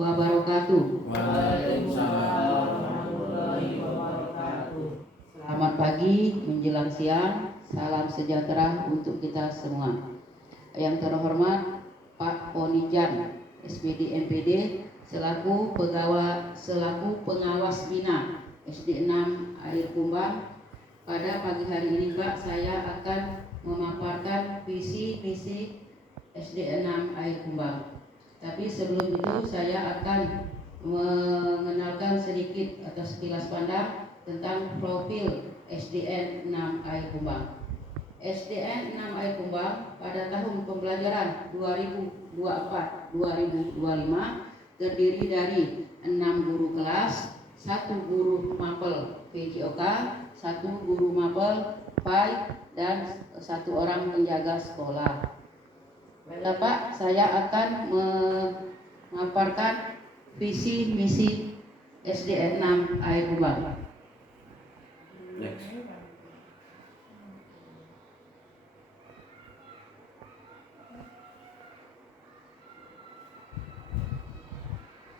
wabarakatuh. Waalaikumsalam warahmatullahi wabarakatuh. Selamat pagi menjelang siang. Salam sejahtera untuk kita semua. Yang terhormat Pak Ponijan, SPD MPD, selaku pengawas bina SD 6 Air Kumbang. Pada pagi hari ini Pak, saya akan memaparkan visi misi SD 6 Air Kumbang. Tapi sebelum itu saya akan mengenalkan sedikit atau sekilas pandang tentang profil SDN 6 Air Kumbang. SDN 6 Air Kumbang pada tahun pembelajaran 2024-2025 terdiri dari 6 guru kelas, 1 guru mapel PJOK, 1 guru mapel PAI, dan 1 orang penjaga sekolah. Baiklah Pak, saya akan memaparkan visi misi SDN 6 Air Kumbang.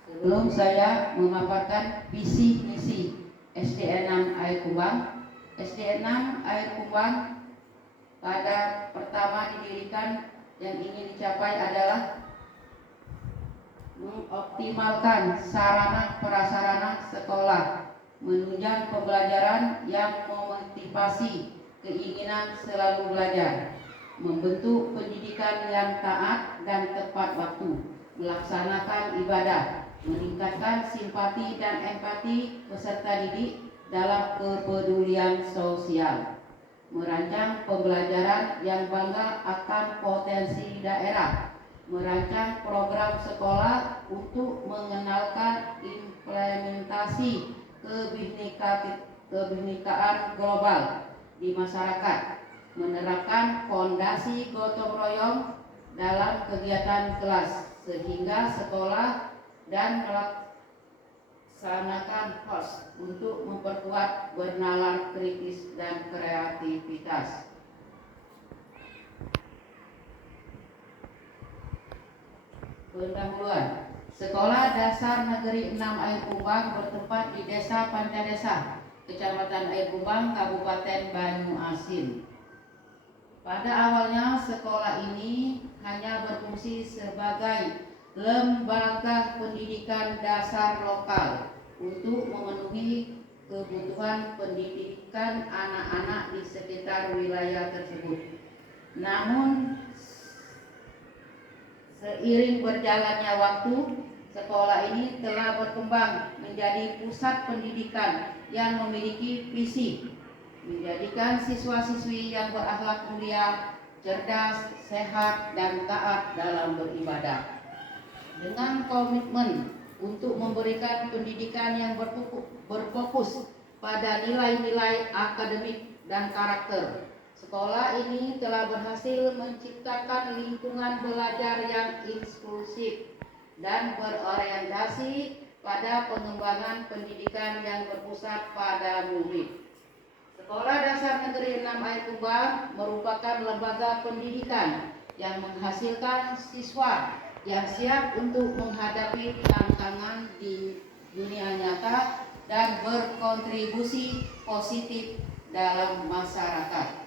Sebelum saya memaparkan visi misi SDN 6 Air Kumbang, SDN 6 Air Kumbang pada pertama didirikan yang ingin dicapai adalah mengoptimalkan sarana prasarana sekolah, menunjang pembelajaran yang memotivasi keinginan selalu belajar, membentuk pendidikan yang taat dan tepat waktu, melaksanakan ibadah, meningkatkan simpati dan empati peserta didik dalam kepedulian sosial, merancang pembelajaran yang bangga akan potensi daerah, merancang program sekolah untuk mengenalkan implementasi kebinekaan global di masyarakat, menerapkan fondasi gotong royong dalam kegiatan kelas sehingga sekolah dan melaksanakan HOS untuk memperkuat bernalar kritis dan kreativitas. Pendahuluan. Sekolah Dasar Negeri 6 Air Kumbang bertempat di Desa Pancadesa, Kecamatan Air Kumbang, Kabupaten Banyuasin. Pada awalnya sekolah ini hanya berfungsi sebagai lembaga pendidikan dasar lokal untuk memenuhi kebutuhan pendidikan anak-anak di sekitar wilayah tersebut. Namun seiring berjalannya waktu, sekolah ini telah berkembang menjadi pusat pendidikan yang memiliki visi menjadikan siswa-siswi yang berakhlak mulia, cerdas, sehat, dan taat dalam beribadah. Dengan komitmen untuk memberikan pendidikan yang berfokus pada nilai-nilai akademik dan karakter, sekolah ini telah berhasil menciptakan lingkungan belajar yang inklusif dan berorientasi pada pengembangan pendidikan yang berpusat pada murid. Sekolah Dasar Negeri 6 Air Kumbang merupakan lembaga pendidikan yang menghasilkan siswa yang siap untuk menghadapi tantangan di dunia nyata dan berkontribusi positif dalam masyarakat.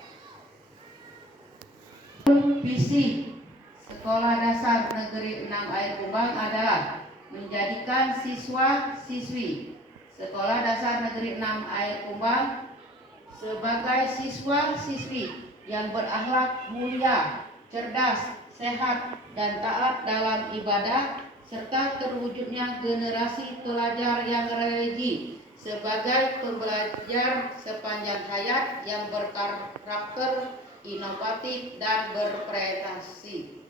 Visi Sekolah Dasar Negeri 6 Air Kumbang adalah menjadikan siswa-siswi Sekolah Dasar Negeri 6 Air Kumbang sebagai siswa-siswi yang berakhlak mulia, cerdas, sehat, dan taat dalam ibadah, serta terwujudnya generasi pelajar yang religi sebagai pembelajar sepanjang hayat yang berkarakter, inovatif, dan berprestasi.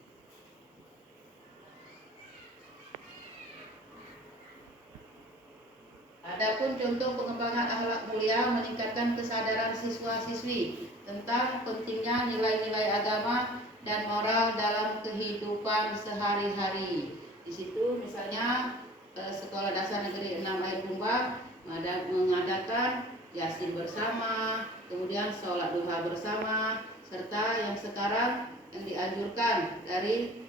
Adapun contoh pengembangan akhlak mulia meningkatkan kesadaran siswa-siswi tentang pentingnya nilai-nilai agama dan moral dalam kehidupan sehari-hari. Di situ misalnya Sekolah Dasar Negeri 6 Air Kumbang mengadakan Yasin bersama, kemudian sholat duha bersama, serta yang sekarang yang dianjurkan dari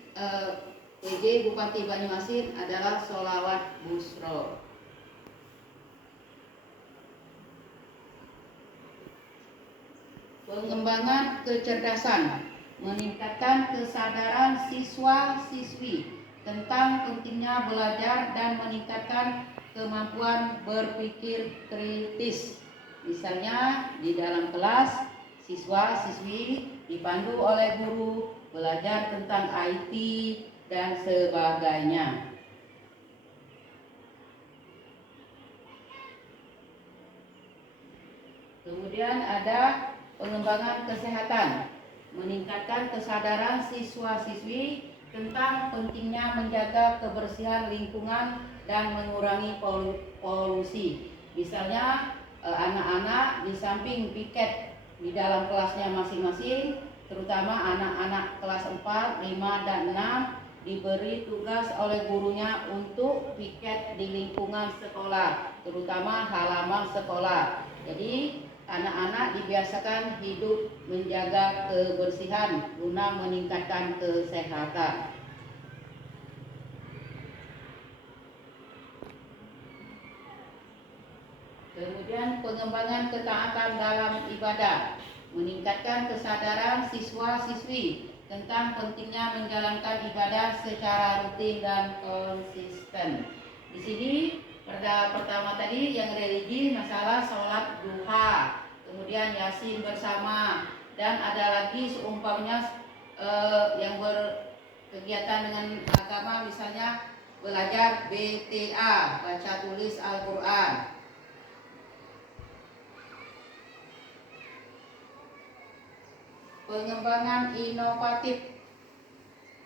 PJ Bupati Banyuasin adalah Sholawat Busro. Pengembangan kecerdasan, meningkatkan kesadaran siswa-siswi tentang pentingnya belajar dan meningkatkan kemampuan berpikir kritis. Misalnya di dalam kelas, siswa-siswi dipandu oleh guru belajar tentang IT dan sebagainya. Kemudian ada pengembangan kesehatan, meningkatkan kesadaran siswa-siswi tentang pentingnya menjaga kebersihan lingkungan dan mengurangi polusi. Misalnya anak-anak di samping piket di dalam kelasnya masing-masing, terutama anak-anak kelas 4, 5, dan 6 diberi tugas oleh gurunya untuk piket di lingkungan sekolah, terutama halaman sekolah. Jadi anak-anak dibiasakan hidup menjaga kebersihan guna meningkatkan kesehatan. Kemudian pengembangan ketaatan dalam ibadah, meningkatkan kesadaran siswa-siswi tentang pentingnya menjalankan ibadah secara rutin dan konsisten. Di sini pertama tadi yang religi masalah sholat duha, kemudian yasin bersama, dan ada lagi seumpamanya yang berkegiatan dengan agama, misalnya belajar BTA, baca tulis Al-Quran. Pengembangan inovatif,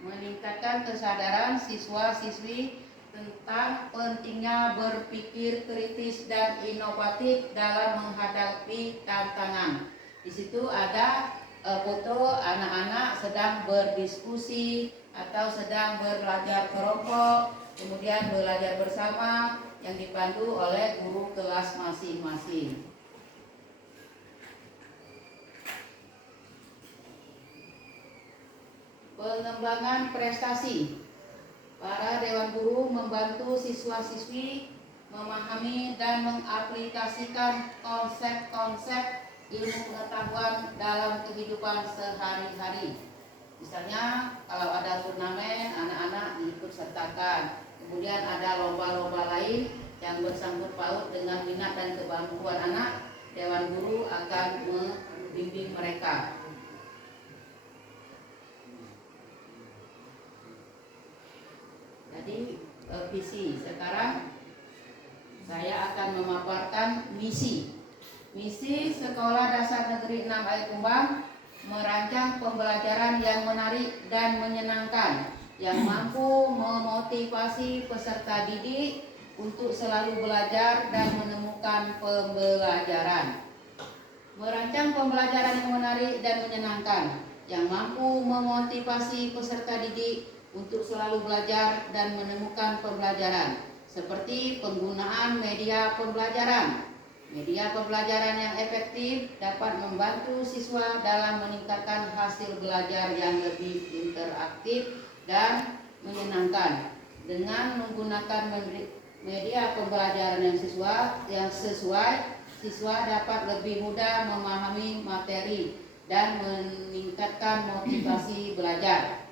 meningkatkan kesadaran siswa-siswi tentang pentingnya berpikir kritis dan inovatif dalam menghadapi tantangan. Di situ ada foto anak-anak sedang berdiskusi atau sedang belajar kelompok, kemudian belajar bersama yang dipandu oleh guru kelas masing-masing. Pengembangan prestasi, para dewan guru membantu siswa-siswi memahami dan mengaplikasikan konsep-konsep ilmu pengetahuan dalam kehidupan sehari-hari. Misalnya kalau ada turnamen, anak-anak diikut sertakan. Kemudian ada lomba-lomba lain yang bersangkut paut dengan minat dan kemampuan anak, dewan guru akan membimbing mereka. Jadi visi. Sekarang saya akan memaparkan misi. Misi Sekolah Dasar Negeri 6 Air Kumbang merancang pembelajaran yang menarik dan menyenangkan, yang mampu memotivasi peserta didik untuk selalu belajar dan menemukan pembelajaran. Merancang pembelajaran yang menarik dan menyenangkan, yang mampu memotivasi peserta didik untuk selalu belajar dan menemukan pembelajaran, seperti penggunaan media pembelajaran. Media pembelajaran yang efektif dapat membantu siswa dalam meningkatkan hasil belajar yang lebih interaktif dan menyenangkan. Dengan menggunakan media pembelajaran yang sesuai, siswa dapat lebih mudah memahami materi dan meningkatkan motivasi belajar.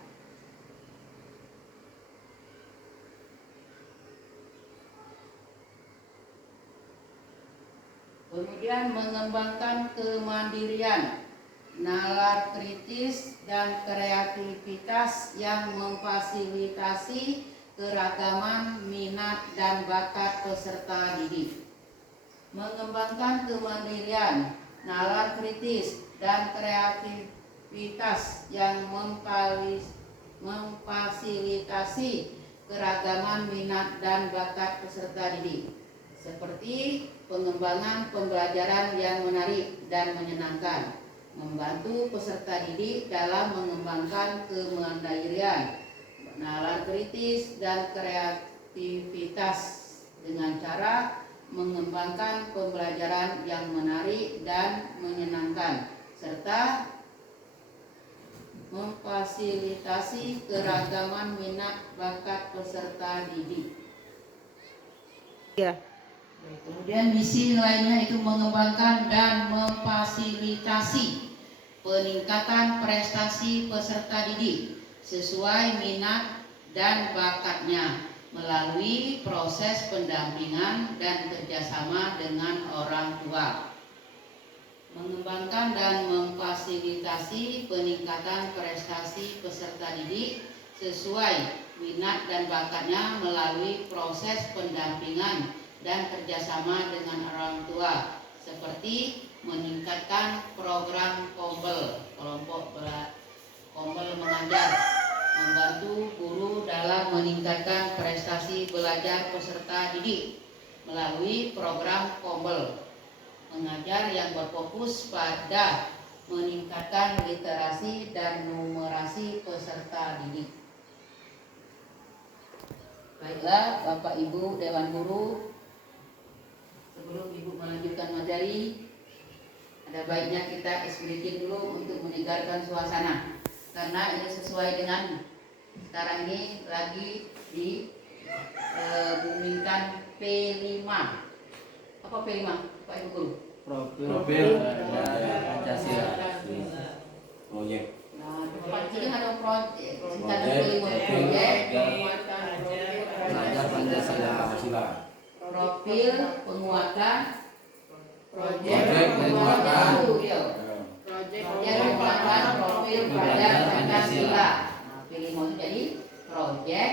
Kemudian mengembangkan kemandirian, nalar kritis dan kreativitas yang memfasilitasi keragaman minat dan bakat peserta didik. Mengembangkan kemandirian, nalar kritis dan kreativitas yang memfasilitasi keragaman minat dan bakat peserta didik, seperti pengembangan pembelajaran yang menarik dan menyenangkan, membantu peserta didik dalam mengembangkan kemandirian, nalar kritis dan kreativitas dengan cara mengembangkan pembelajaran yang menarik dan menyenangkan, serta memfasilitasi keragaman minat bakat peserta didik. Ya. Kemudian misi lainnya itu mengembangkan dan memfasilitasi peningkatan prestasi peserta didik sesuai minat dan bakatnya melalui proses pendampingan dan kerjasama dengan orang tua. Mengembangkan dan memfasilitasi peningkatan prestasi peserta didik sesuai minat dan bakatnya melalui proses pendampingan dan kerjasama dengan orang tua, seperti meningkatkan program KOMBEL, kelompok KOMBEL mengajar, membantu guru dalam meningkatkan prestasi belajar peserta didik melalui program KOMBEL mengajar yang berfokus pada meningkatkan literasi dan numerasi peserta didik. Baiklah Bapak Ibu Dewan Guru, sebelum Ibu melanjutkan materi, ada baiknya kita esbriking dulu untuk menyegarkan suasana, karena ini sesuai dengan sekarang ini lagi dibumingkan P5. Apa P5 Pak Ibu Guru? Profil Pancasila. Proyek. Nah, pancing ada proyek, Belajar Pancasila. profil penguatan, proyek penguatan. Profil belajar Pancasila. Nah, pilih mau jadi proyek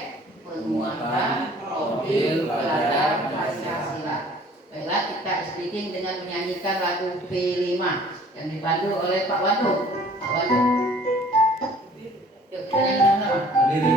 penguatan profil belajar Pancasila. Baiklah, kita speaking dengan menyanyikan lagu P5 yang dipandu oleh Pak Wadu. Pak Wadu. Yuk, kita nyanyi sama-sama. Berdiri.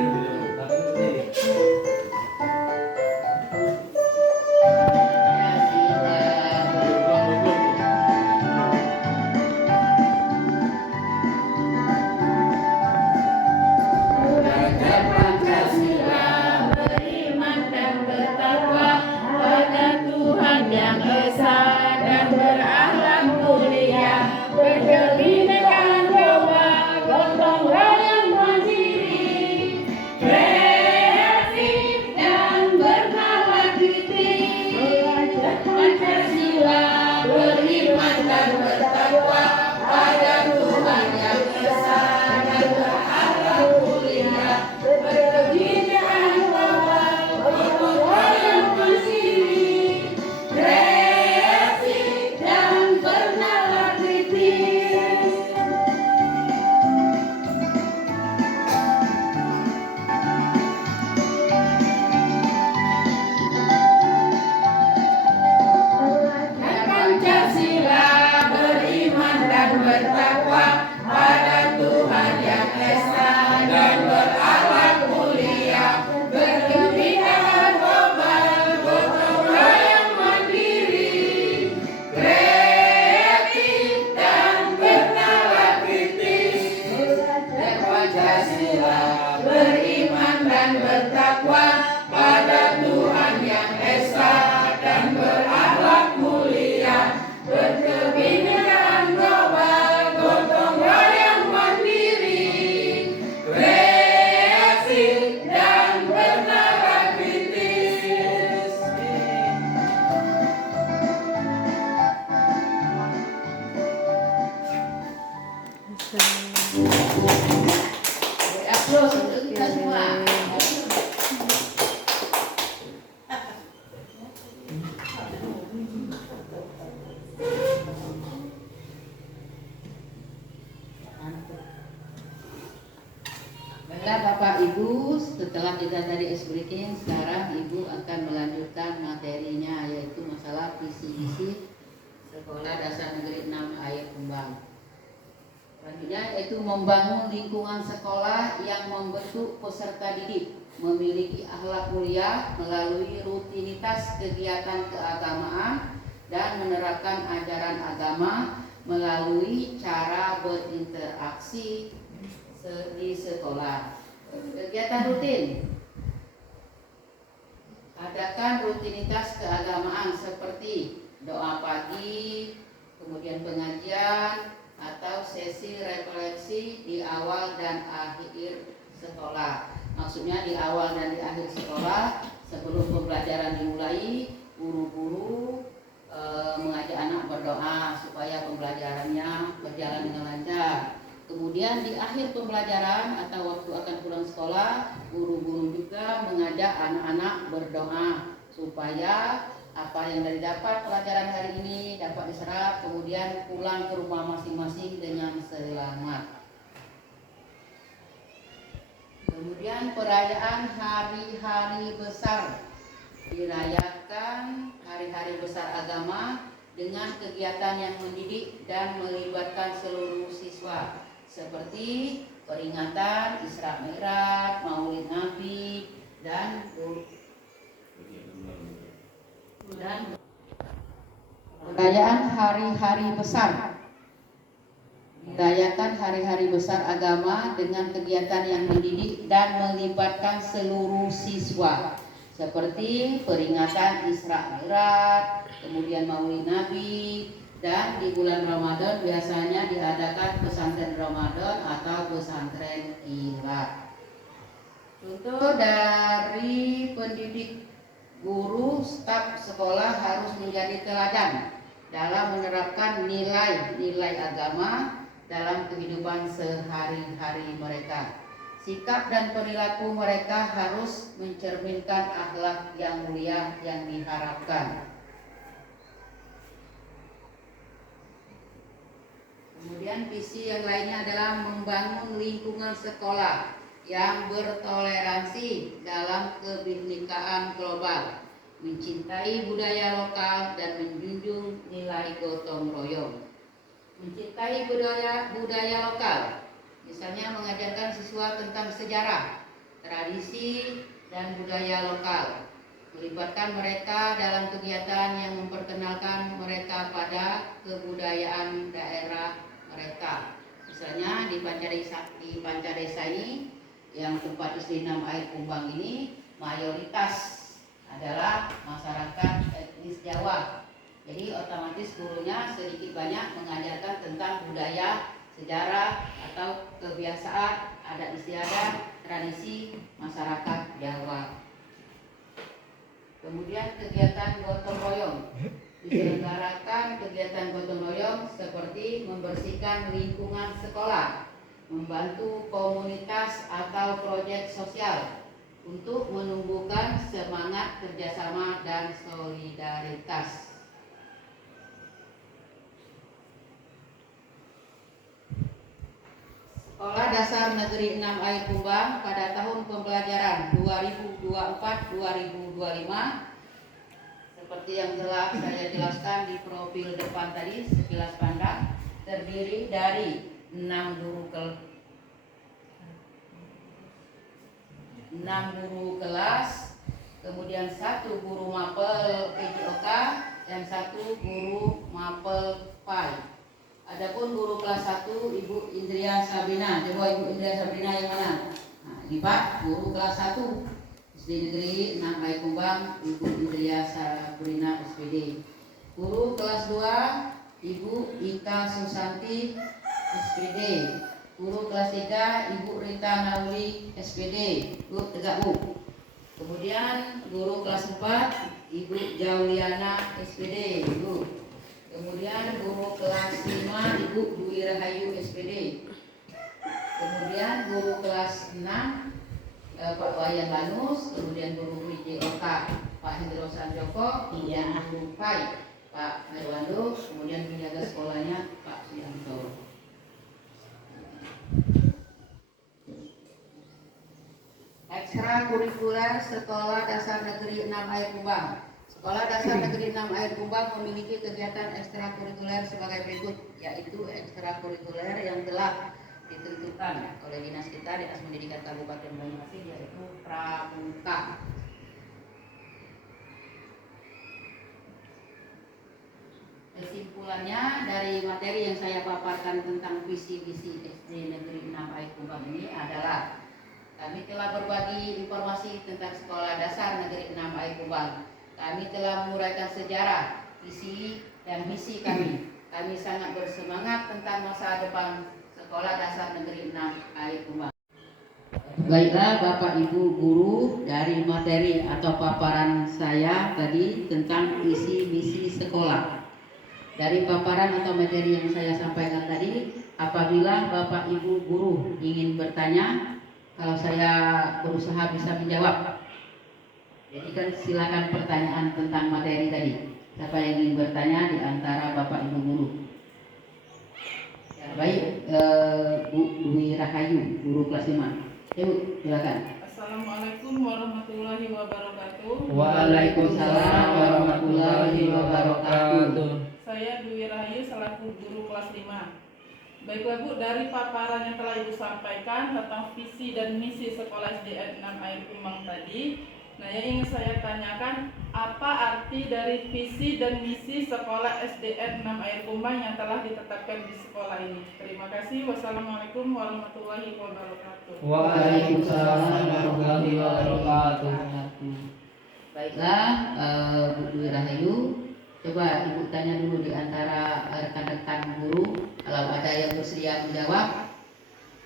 Bapak Ibu, setelah kita tadi breaking, sekarang Ibu akan melanjutkan materinya, yaitu masalah visi misi Sekolah Dasar Negeri 6 Air Kembang. Selanjutnya yaitu membangun lingkungan sekolah yang membentuk peserta didik memiliki akhlak mulia melalui rutinitas kegiatan keagamaan dan menerapkan ajaran agama melalui cara berinteraksi di sekolah. Kegiatan rutin, adakan rutinitas keagamaan seperti doa pagi, kemudian pengajian atau sesi refleksi di awal dan akhir sekolah. Maksudnya di awal dan di akhir sekolah sebelum pembelajaran dimulai, guru-guru mengajak anak berdoa supaya pembelajarannya berjalan dengan lancar. Kemudian di akhir pembelajaran atau waktu akan pulang sekolah, guru-guru juga mengajak anak-anak berdoa supaya apa yang didapat pelajaran hari ini dapat diserap, kemudian pulang ke rumah masing-masing dengan selamat. Kemudian perayaan hari-hari besar, dirayakan hari-hari besar agama dengan kegiatan yang mendidik dan melibatkan seluruh siswa seperti peringatan Isra Mi'raj, Maulid Nabi, dan perayaan hari-hari besar. Dirayakan hari-hari besar agama dengan kegiatan yang mendidik dan melibatkan seluruh siswa seperti peringatan Isra Mi'raj, kemudian Maulid Nabi, dan di bulan Ramadan biasanya diadakan pesantren Ramadan atau pesantren kilat. Contoh dari pendidik, guru, staf sekolah harus menjadi teladan dalam menerapkan nilai-nilai agama dalam kehidupan sehari-hari mereka. Sikap dan perilaku mereka harus mencerminkan akhlak yang mulia yang diharapkan. Kemudian visi yang lainnya adalah membangun lingkungan sekolah yang bertoleransi dalam kebinekaan global, mencintai budaya lokal dan menjunjung nilai gotong royong. Mencintai budaya lokal, misalnya mengajarkan siswa tentang sejarah, tradisi, dan budaya lokal. Melibatkan mereka dalam kegiatan yang memperkenalkan mereka pada kebudayaan daerah mereka. Misalnya di Pancadesa ini, yang tempat SD 6 Air Kumbang ini, mayoritas adalah masyarakat etnis Jawa. Jadi otomatis gurunya sedikit banyak mengajarkan tentang budaya, sejarah, atau kebiasaan, adat istiadat, tradisi masyarakat Jawa. Kemudian kegiatan gotong royong. Diselenggarakan kegiatan gotong royong seperti membersihkan lingkungan sekolah, membantu komunitas atau proyek sosial untuk menumbuhkan semangat kerjasama dan solidaritas. Sekolah Dasar Negeri 6 Air Kumbang pada tahun pembelajaran 2024-2025 seperti yang telah saya jelaskan di profil depan tadi sekilas pandang, terdiri dari 6 guru kelas, kemudian 1 guru mapel PJOK dan 1 guru mapel PAI. Adapun guru kelas 1 Ibu Indria Sabrina. Coba Ibu Indria Sabrina yang mana? Nah, ini Pak, guru kelas 1 SD Negeri 6 Air Kumbang, Ibu Indria Sabrina SPD. Guru kelas 2 Ibu Ika Susanti SPD. Guru kelas 3 Ibu Rita Nauli SPD. Bu, tegak Bu. Kemudian guru kelas 4 Ibu Jauliana SPD. Bu. Kemudian guru kelas 5 Ibu Dwi Rahayu SPD. Kemudian guru kelas 6 Pak Wayan Lanus. Kemudian guru PJOK Pak Hendro Sanjoko. Kemudian guru PAI Pak Herwando. Kemudian penjaga sekolahnya Pak Suyanto. Ekstrakurikuler Sekolah Dasar Negeri 6 Air Kumbang. Sekolah Dasar Negeri 6 Air Kumbang memiliki kegiatan ekstrakurikuler sebagai berikut, yaitu ekstrakurikuler yang telah ditentukan oleh dinas kita, Dinas Pendidikan Kabupaten Banyuasin, yaitu pramuka. Kesimpulannya dari materi yang saya paparkan tentang visi-visi SD Negeri 6 Air Kumbang ini adalah kami telah berbagi informasi tentang Sekolah Dasar Negeri 6 Air Kumbang. Kami telah menguraikan sejarah, visi, dan misi kami. kami sangat bersemangat tentang masa depan Sekolah Dasar Negeri 6 Air Kumbang. Baiklah Bapak Ibu guru, dari materi atau paparan saya tadi tentang visi misi sekolah. Dari paparan atau materi yang saya sampaikan tadi, apabila Bapak Ibu guru ingin bertanya, kalau saya berusaha bisa menjawab. Jadi kan silakan pertanyaan tentang materi tadi. Siapa yang ingin bertanya di antara Bapak Ibu guru? Ya, baik, Bu Dwi Rahayu, guru kelas 5. Bu, silakan. Assalamualaikum warahmatullahi wabarakatuh. Waalaikumsalam warahmatullahi wabarakatuh. Saya Dwi Rahayu selaku guru kelas 5. Baiklah Bu, dari paparan yang telah Ibu sampaikan tentang visi dan misi sekolah SDN 6 Air Kumbang tadi, nah yang ingin saya tanyakan, apa arti dari visi dan misi sekolah SDN 6 Air Kumbang yang telah ditetapkan di sekolah ini? Terima kasih. Wassalamualaikum warahmatullahi wabarakatuh. Waalaikumsalam warahmatullahi wabarakatuh. Baiklah, Bu Dwi Rahayu, coba Ibu tanya dulu di antara rekan-rekan guru, kalau ada yang bersedia menjawab,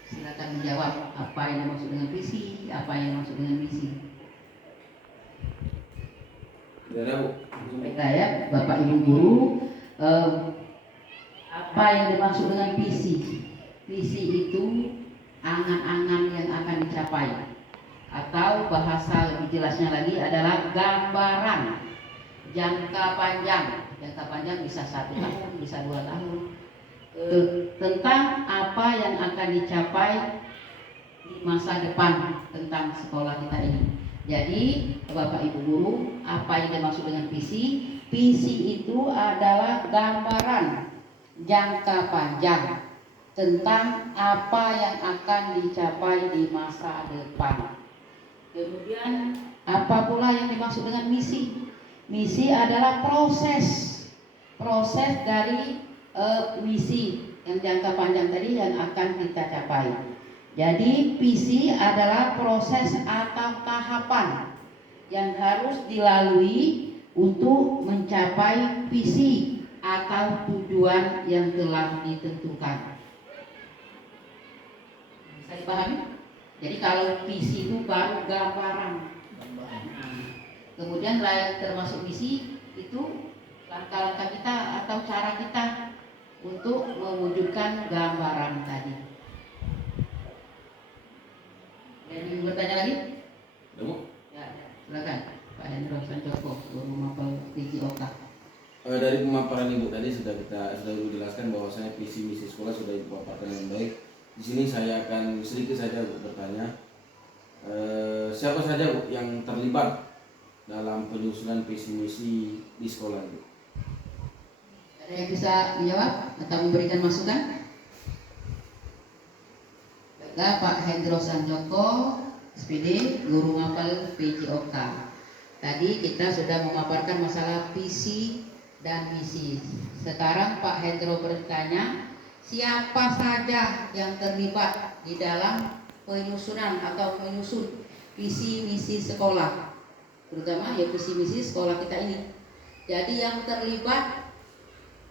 silakan menjawab apa yang dimaksud dengan visi, apa yang dimaksud dengan misi. Baiklah ya, Bapak Ibu guru, apa yang dimaksud dengan visi? Visi itu angan-angan yang akan dicapai, atau bahasa lebih jelasnya lagi adalah gambaran jangka panjang. Jangka panjang bisa 1 tahun, bisa 2 tahun, tentang apa yang akan dicapai di masa depan tentang sekolah kita ini. Jadi Bapak Ibu guru, apa yang dimaksud dengan visi? Visi itu adalah gambaran jangka panjang tentang apa yang akan dicapai di masa depan. Kemudian apa pula yang dimaksud dengan misi? Misi adalah proses dari misi yang jangka panjang tadi yang akan kita capai. Jadi visi adalah proses atau tahapan yang harus dilalui untuk mencapai visi atau tujuan yang telah ditentukan. Bisa dipahami? Jadi kalau visi itu baru gambaran. Kemudian termasuk misi itu langkah-langkah kita atau cara kita untuk mewujudkan gambaran tadi. Ada yang bertanya lagi? Ya, silakan Pak Hendro Sanjoko, guru mapel PJOK. Dari pemaparan Ibu tadi sudah Ibu jelaskan bahwasanya visi misi sekolah sudah Ibu paparkan dengan baik. Di sini saya akan sedikit saja Bu bertanya, siapa saja Bu yang terlibat dalam penyusunan visi misi di sekolah Bu? Ada yang bisa menjawab atau memberikan masukan? Baiklah, Pak Hendro Sanjoko, SPD, guru mapel PJOK. Tadi kita sudah memaparkan masalah visi dan misi. Sekarang Pak Hendro bertanya, siapa saja yang terlibat di dalam penyusunan atau menyusun visi misi sekolah, terutama ya visi misi sekolah kita ini. Jadi yang terlibat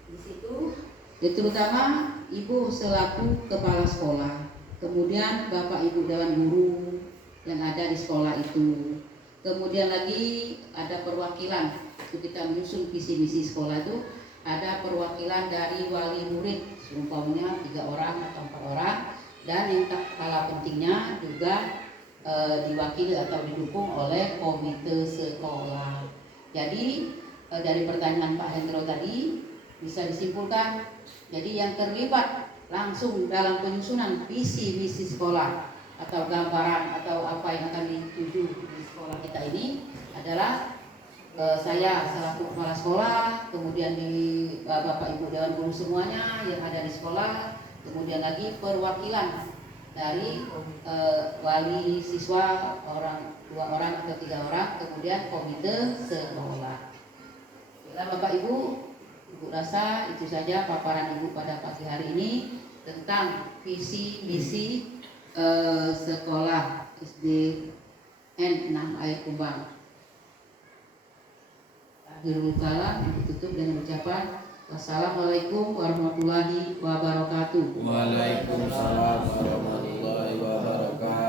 di situ ya terutama Ibu selaku kepala sekolah, kemudian Bapak Ibu dewan guru yang ada di sekolah itu, kemudian lagi ada perwakilan. Itu kita menyusun visi misi sekolah itu ada perwakilan dari wali murid, seumpamanya 3 orang atau 4 orang, dan yang tak kalah pentingnya juga diwakili atau didukung oleh komite sekolah. Jadi dari pertanyaan Pak Hendro tadi bisa disimpulkan, jadi yang terlibat langsung dalam penyusunan visi misi sekolah atau gambaran atau apa yang akan dituju di sekolah kita ini adalah saya selaku kepala sekolah, kemudian di Bapak Ibu dewan guru semuanya yang ada di sekolah, kemudian lagi perwakilan dari wali siswa 2 orang atau 3 orang, kemudian komite sekolah. Bila Bapak Ibu rasa itu saja paparan Ibu pada pagi hari ini tentang visi misi sekolah SDN 6 Air Kumbang. Akhirul kalam ditutup dengan ucapan Wassalamualaikum warahmatullahi wabarakatuh. Waalaikumsalam warahmatullahi wabarakatuh.